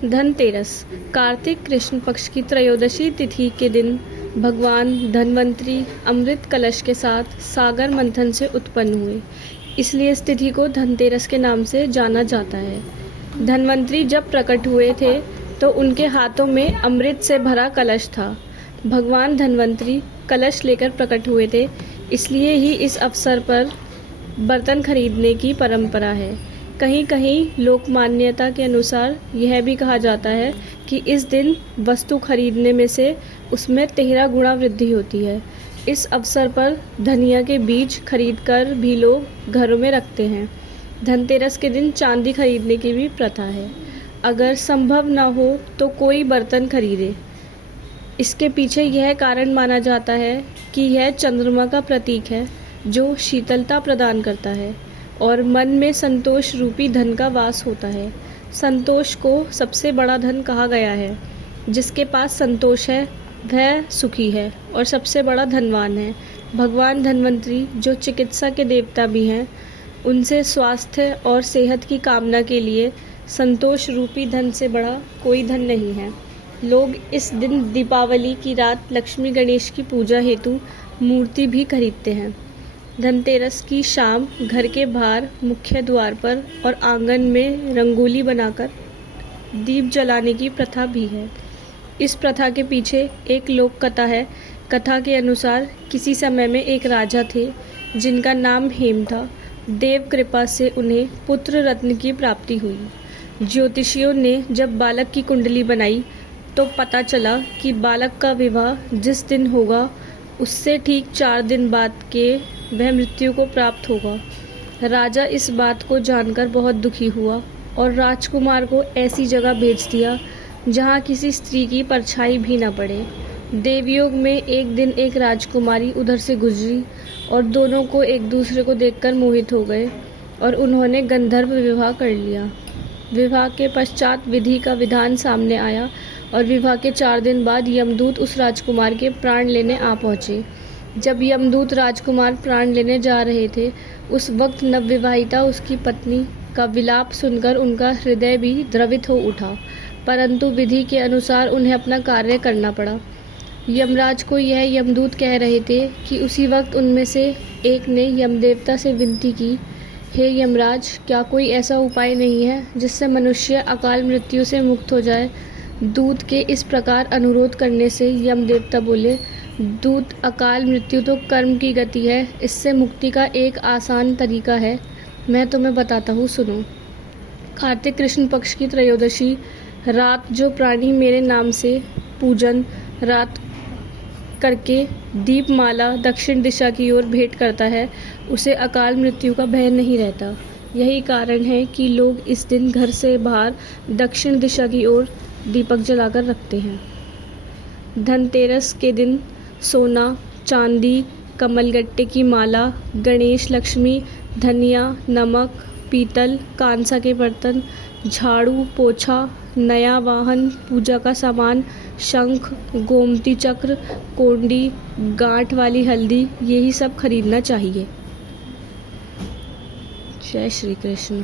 धनतेरस कार्तिक कृष्ण पक्ष की त्रयोदशी तिथि के दिन भगवान धन्वंतरी अमृत कलश के साथ सागर मंथन से उत्पन्न हुए, इसलिए इस तिथि को धनतेरस के नाम से जाना जाता है। धन्वंतरी जब प्रकट हुए थे तो उनके हाथों में अमृत से भरा कलश था। भगवान धन्वंतरी कलश लेकर प्रकट हुए थे, इसलिए ही इस अवसर पर बर्तन खरीदने की परंपरा है। कहीं कहीं लोक मान्यता के अनुसार यह भी कहा जाता है कि इस दिन वस्तु खरीदने में से उसमें 13 गुना वृद्धि होती है। इस अवसर पर धनिया के बीज खरीदकर भी लोग घरों में रखते हैं। धनतेरस के दिन चांदी खरीदने की भी प्रथा है। अगर संभव न हो तो कोई बर्तन खरीदे। इसके पीछे यह कारण माना जाता है कि यह चंद्रमा का प्रतीक है जो शीतलता प्रदान करता है और मन में संतोष रूपी धन का वास होता है। संतोष को सबसे बड़ा धन कहा गया है। जिसके पास संतोष है वह सुखी है और सबसे बड़ा धनवान है। भगवान धन्वंतरी जो चिकित्सा के देवता भी हैं, उनसे स्वास्थ्य और सेहत की कामना के लिए संतोष रूपी धन से बड़ा कोई धन नहीं है। लोग इस दिन दीपावली की रात लक्ष्मी गणेश की पूजा हेतु मूर्ति भी खरीदते हैं। धनतेरस की शाम घर के बाहर मुख्य द्वार पर और आंगन में रंगोली बनाकर दीप जलाने की प्रथा भी है। इस प्रथा के पीछे एक लोक कथा है। कथा के अनुसार किसी समय में एक राजा थे जिनका नाम हेम था। देव कृपा से उन्हें पुत्र रत्न की प्राप्ति हुई। ज्योतिषियों ने जब बालक की कुंडली बनाई तो पता चला कि बालक का विवाह जिस दिन होगा उससे ठीक 4 दिन बाद के वह मृत्यु को प्राप्त होगा। राजा इस बात को जानकर बहुत दुखी हुआ और राजकुमार को ऐसी जगह भेज दिया जहाँ किसी स्त्री की परछाई भी न पड़े। देवयोग में एक दिन एक राजकुमारी उधर से गुजरी और दोनों को एक दूसरे को देखकर मोहित हो गए और उन्होंने गंधर्व विवाह कर लिया। विवाह के पश्चात विधि का विधान सामने आया और विवाह के 4 दिन बाद यमदूत उस राजकुमार के प्राण लेने आ पहुँचे। जब यमदूत राजकुमार प्राण लेने जा रहे थे, उस वक्त नवविवाहिता उसकी पत्नी का विलाप सुनकर उनका हृदय भी द्रवित हो उठा, परंतु विधि के अनुसार उन्हें अपना कार्य करना पड़ा। यमराज को यह यमदूत कह रहे थे कि उसी वक्त उनमें से एक ने यमदेवता से विनती की, हे यमराज, क्या कोई ऐसा उपाय नहीं है जिससे मनुष्य अकाल मृत्यु से मुक्त हो जाए। दूत के इस प्रकार अनुरोध करने से यमदेवता बोले, दूत, अकाल मृत्यु तो कर्म की गति है, इससे मुक्ति का एक आसान तरीका है, मैं तुम्हें बताता हूँ, सुनो। कार्तिक कृष्ण पक्ष की त्रयोदशी रात जो प्राणी मेरे नाम से पूजन रात करके दीपमाला दक्षिण दिशा की ओर भेंट करता है, उसे अकाल मृत्यु का भय नहीं रहता। यही कारण है कि लोग इस दिन घर से बाहर दक्षिण दिशा की ओर दीपक जलाकर रखते हैं। धनतेरस के दिन सोना, चांदी, कमलगट्टे की माला, गणेश, लक्ष्मी, धनिया, नमक, पीतल, कांसा के बर्तन, झाड़ू, पोछा, नया वाहन, पूजा का सामान, शंख, गोमती चक्र, कोंडी, गांठ वाली हल्दी, यही सब खरीदना चाहिए। जय श्री कृष्ण।